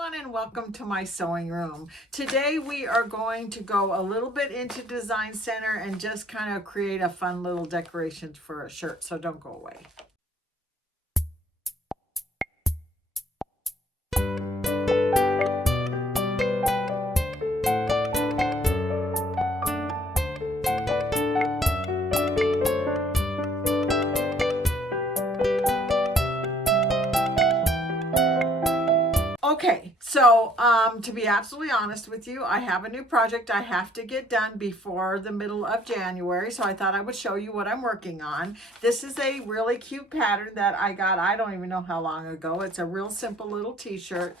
everyone, and welcome to my sewing room. Today we are going to go a little bit into Design Center and just kind of create a fun little decoration for a shirt, so don't go away. Okay, so to be absolutely honest with you, I have a new project I have to get done before the middle of January, so I thought I would show you what I'm working on. This is a really cute pattern that I got, I don't even know how long ago. It's a real simple little t-shirt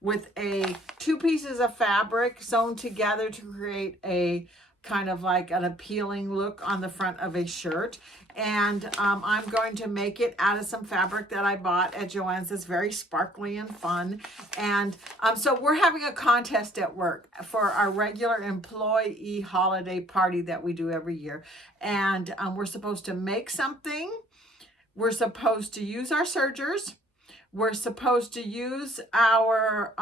with two pieces of fabric sewn together to create a kind of like an appealing look on the front of a shirt. And I'm going to make it out of some fabric that I bought at Joann's. It's very sparkly and fun. And so we're having a contest at work for our regular employee holiday party that we do every year. And we're supposed to make something. We're supposed to use our sergers. We're supposed to use our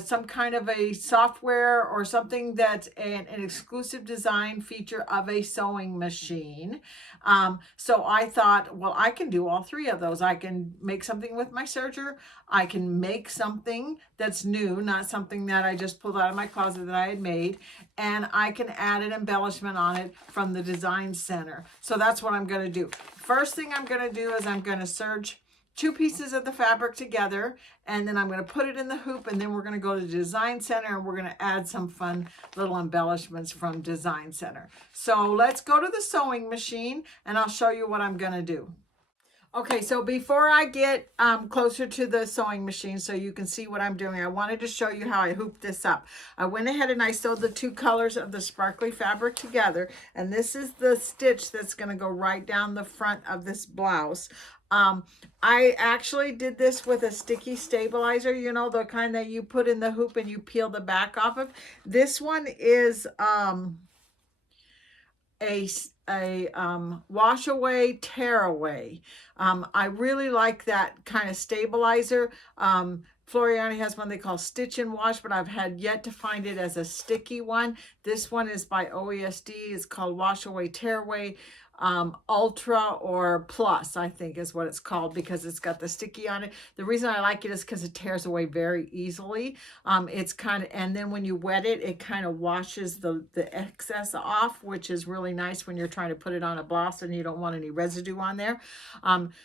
some kind of a software or something that's an exclusive design feature of a sewing machine. So I thought, well, I can do all three of those. I can make something with my serger. I can make something that's new, not something that I just pulled out of my closet that I had made. And I can add an embellishment on it from the Design Center. So that's what I'm going to do. First thing I'm going to do is I'm going to serge two pieces of the fabric together, and then I'm going to put it in the hoop, and then we're going to go to Design Center and we're going to add some fun little embellishments from Design Center. So let's go to the sewing machine and I'll show you what I'm going to do. Okay, so before I get closer to the sewing machine so you can see what I'm doing, I wanted to show you how I hooped this up. I went ahead and I sewed the two colors of the sparkly fabric together, and this is the stitch that's going to go right down the front of this blouse. I actually did this with a sticky stabilizer, you know, the kind that you put in the hoop and you peel the back off of. This one is a wash away, tear away. I really like that kind of stabilizer. Floriani has one they call Stitch and Wash, but I've had yet to find it as a sticky one. This one is by OESD. It's called Wash Away, Tear Away Ultra or Plus, I think is what it's called, because it's got the sticky on it. The reason I like it is because it tears away very easily. It's kind of, and then when you wet it, it kind of washes the excess off, which is really nice when you're trying to put it on a blouse and you don't want any residue on there.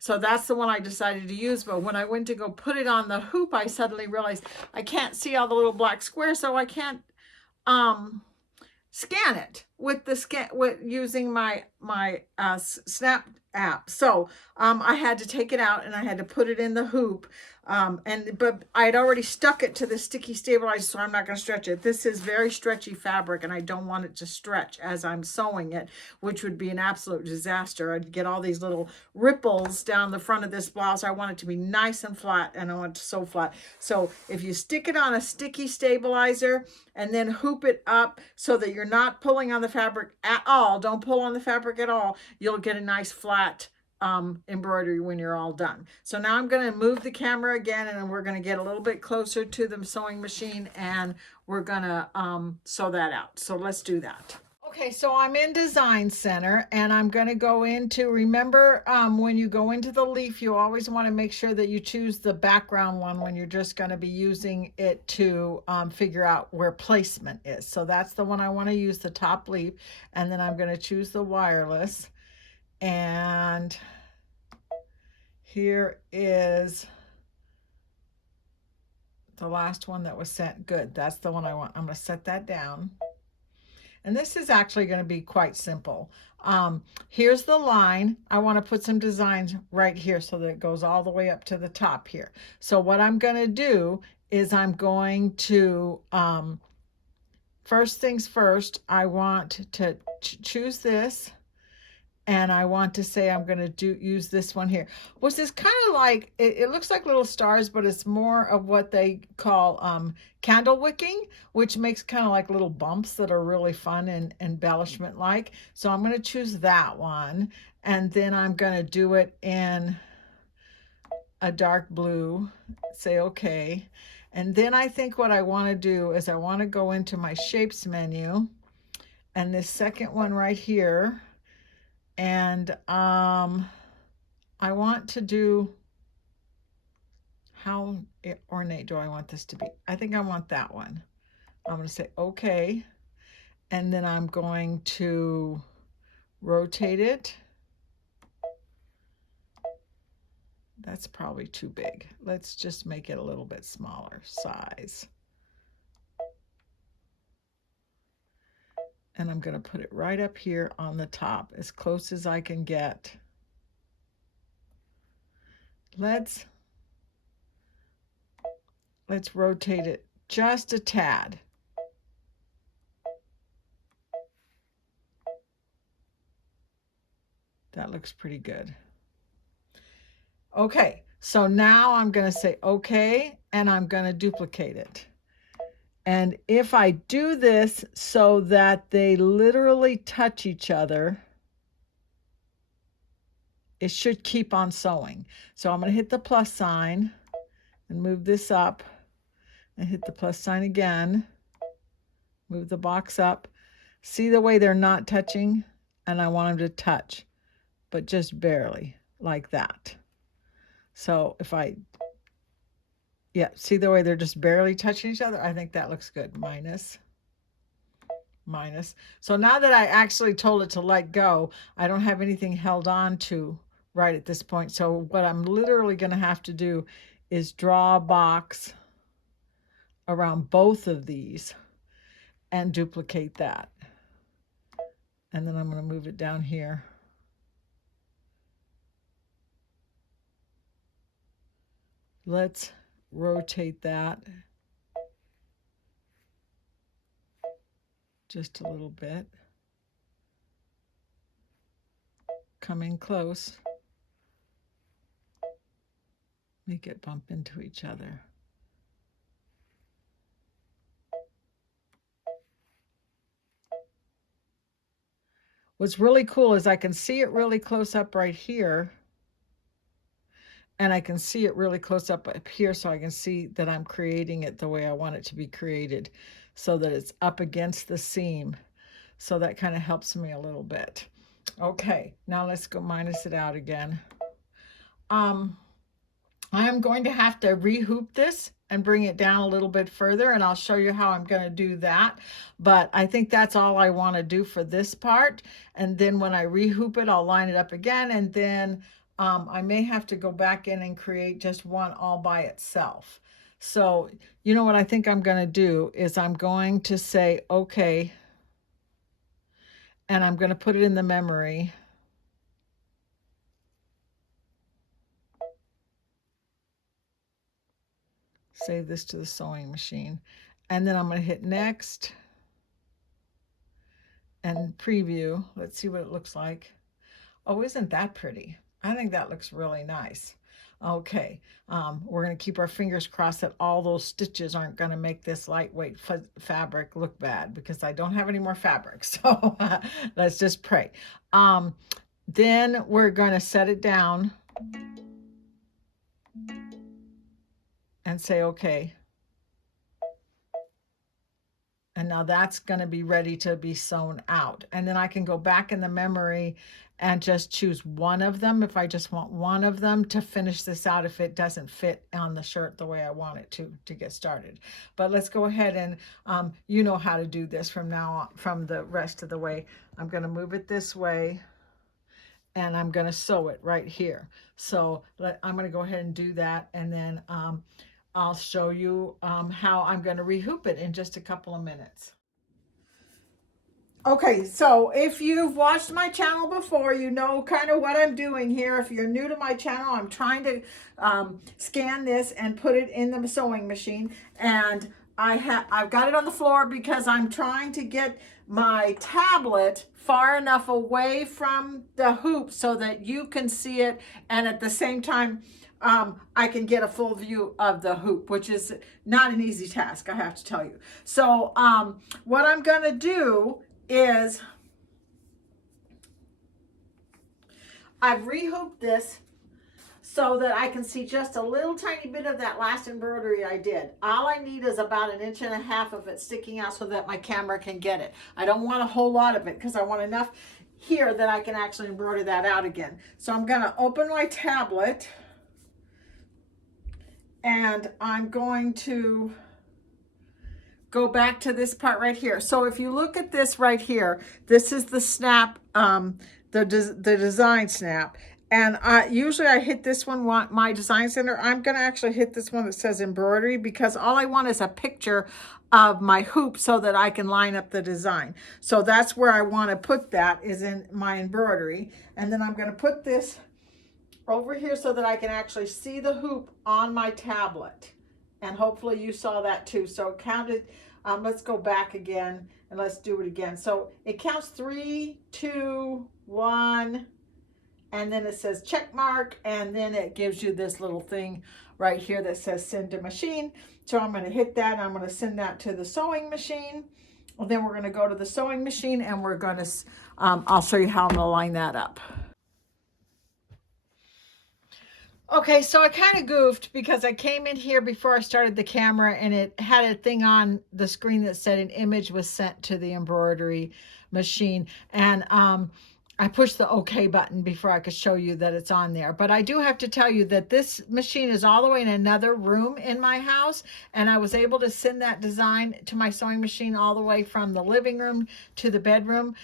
So that's the one I decided to use. But when I went to go put it on the hoop, I suddenly realized I can't see all the little black squares, so I can't scan it with using my Snap app. So I had to take it out and I had to put it in the hoop. But I had already stuck it to the sticky stabilizer, so I'm not going to stretch it. This is very stretchy fabric and I don't want it to stretch as I'm sewing it, which would be an absolute disaster. I'd get all these little ripples down the front of this blouse. I want it to be nice and flat, and I want it to sew flat. So if you stick it on a sticky stabilizer and then hoop it up so that you're not pulling on the fabric at all, don't pull on the fabric at all, you'll get a nice flat embroidery when you're all done. So now I'm going to move the camera again, and we're going to get a little bit closer to the sewing machine, and we're going to sew that out. So let's do that. Okay, so I'm in Design Center, and I'm going to go into, remember when you go into the leaf, you always want to make sure that you choose the background one when you're just going to be using it to figure out where placement is. So that's the one I want to use, the top leaf, and then I'm going to choose the wireless. And here is the last one that was sent. Good, that's the one I want. I'm going to set that down. And this is actually going to be quite simple. Here's the line. I want to put some designs right here so that it goes all the way up to the top here. So what I'm going to do is I'm going to, first things first, I want to choose this. And I want to say I'm going to use this one here, which is kind of like, it looks like little stars, but it's more of what they call candle wicking, which makes kind of like little bumps that are really fun and embellishment like. So I'm going to choose that one, and then I'm going to do it in a dark blue, say okay. And then I think what I want to do is I want to go into my shapes menu and this second one right here. And I want to do, how ornate do I want this to be? I think I want that one. I'm going to say okay. And then I'm going to rotate it. That's probably too big. Let's just make it a little bit smaller size. And I'm going to put it right up here on the top, as close as I can get. Let's rotate it just a tad. That looks pretty good. Okay, so now I'm going to say okay, and I'm going to duplicate it. And if I do this so that they literally touch each other, it should keep on sewing. So I'm going to hit the plus sign and move this up, and hit the plus sign again, move the box up. See the way they're not touching? And I want them to touch, but just barely, like that. So if I, yeah, see the way they're just barely touching each other? I think that looks good. Minus. So now that I actually told it to let go, I don't have anything held on to right at this point. So what I'm literally going to have to do is draw a box around both of these and duplicate that. And then I'm going to move it down here. Let's rotate that just a little bit. Coming close. Make it bump into each other. What's really cool is I can see it really close up right here. And I can see it really close up here, so I can see that I'm creating it the way I want it to be created, so that it's up against the seam. So that kind of helps me a little bit. Okay, now let's go minus it out again. I am going to have to rehoop this and bring it down a little bit further, and I'll show you how I'm going to do that. But I think that's all I want to do for this part. And then when I rehoop it, I'll line it up again, and then I may have to go back in and create just one all by itself. So you know what I think I'm going to do is I'm going to say okay, and I'm going to put it in the memory. Save this to the sewing machine. And then I'm going to hit next and preview. Let's see what it looks like. Oh, isn't that pretty? I think that looks really nice. Okay, we're going to keep our fingers crossed that all those stitches aren't going to make this lightweight fabric look bad, because I don't have any more fabric. So let's just pray. Then we're going to set it down and say okay. And now that's going to be ready to be sewn out. And then I can go back in the memory and just choose one of them if I just want one of them to finish this out if it doesn't fit on the shirt the way I want it to get started. But let's go ahead and you know how to do this from now on, from the rest of the way. I'm going to move it this way, and I'm going to sew it right here. So I'm going to go ahead and do that, and then I'll show you how I'm going to rehoop it in just a couple of minutes. Okay, so if you've watched my channel before, you know kind of what I'm doing here. If you're new to my channel, I'm trying to scan this and put it in the sewing machine. And I've got it on the floor because I'm trying to get my tablet far enough away from the hoop so that you can see it, and at the same time I can get a full view of the hoop, which is not an easy task, I have to tell you. So what I'm going to do is I've rehooped this so that I can see just a little tiny bit of that last embroidery I did. All I need is about 1.5 inches of it sticking out so that my camera can get it. I don't want a whole lot of it because I want enough here that I can actually embroider that out again. So I'm going to open my tablet and I'm going to go back to this part right here. So if you look at this right here, this is the snap, the design snap. And usually I hit this one, my design center. I'm going to actually hit this one that says embroidery because all I want is a picture of my hoop so that I can line up the design. So that's where I want to put that, is in my embroidery. And then I'm going to put this over here so that I can actually see the hoop on my tablet. And hopefully you saw that too. So count it. Let's go back again and let's do it again. So it counts 3, 2, 1, and then it says check mark, and then it gives you this little thing right here that says send to machine. So I'm going to hit that and I'm going to send that to the sewing machine. And then we're going to go to the sewing machine and we're going to, I'll show you how I'm going to line that up. Okay, so I kind of goofed because I came in here before I started the camera and it had a thing on the screen that said an image was sent to the embroidery machine. And I pushed the OK button before I could show you that it's on there. But I do have to tell you that this machine is all the way in another room in my house. And I was able to send that design to my sewing machine all the way from the living room to the bedroom.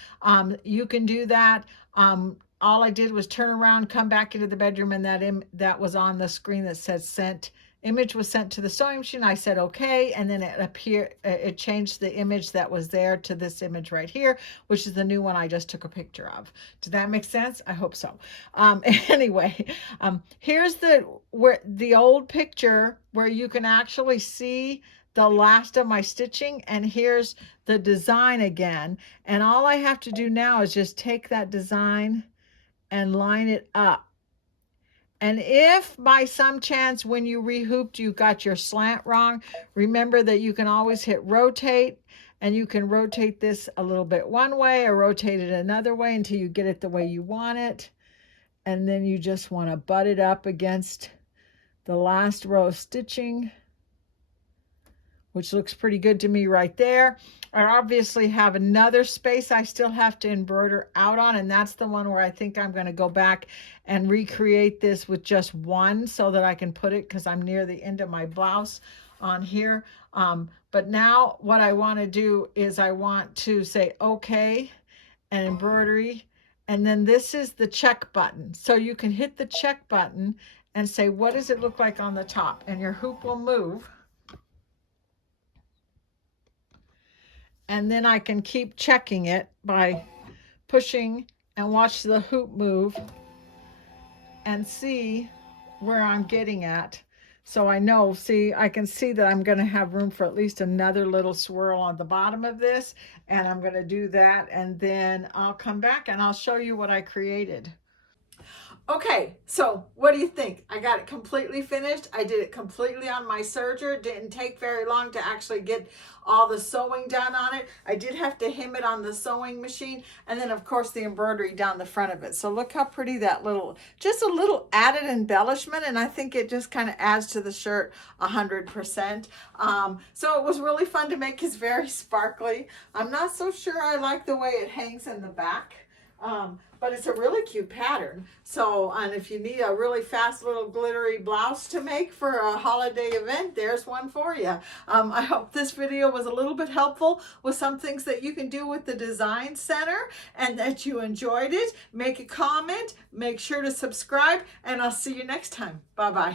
You can do that. All I did was turn around, come back into the bedroom, and that was on the screen that said sent. Image was sent to the sewing machine. I said okay, and then it changed the image that was there to this image right here, which is the new one I just took a picture of. Did that make sense? I hope so. Anyway, here's the old picture where you can actually see the last of my stitching, and here's the design again. And all I have to do now is just take that design and line it up. And if by some chance when you rehooped you got your slant wrong, remember that you can always hit rotate, and you can rotate this a little bit one way or rotate it another way until you get it the way you want it. And then you just want to butt it up against the last row of stitching, which looks pretty good to me right there. I obviously have another space I still have to embroider out on, and that's the one where I think I'm going to go back and recreate this with just one so that I can put it, because I'm near the end of my blouse on here. But now what I want to do is I want to say okay and embroidery, and then this is the check button. So you can hit the check button and say, what does it look like on the top? And your hoop will move. And then I can keep checking it by pushing and watch the hoop move and see where I'm getting at. So I know, see, I can see that I'm going to have room for at least another little swirl on the bottom of this. And I'm going to do that. And then I'll come back and I'll show you what I created. Okay, so what do you think? I got it completely finished. I did it completely on my serger. It didn't take very long to actually get all the sewing done on it. I did have to hem it on the sewing machine, and then of course the embroidery down the front of it. So look how pretty that just a little added embellishment, and I think it just kind of adds to the shirt 100%. So it was really fun to make. It's very sparkly. I'm not so sure I like the way it hangs in the back. But it's a really cute pattern. So, and if you need a really fast little glittery blouse to make for a holiday event, there's one for you. I hope this video was a little bit helpful with some things that you can do with the Design Center and that you enjoyed it. Make a comment, make sure to subscribe, and I'll see you next time. Bye-bye.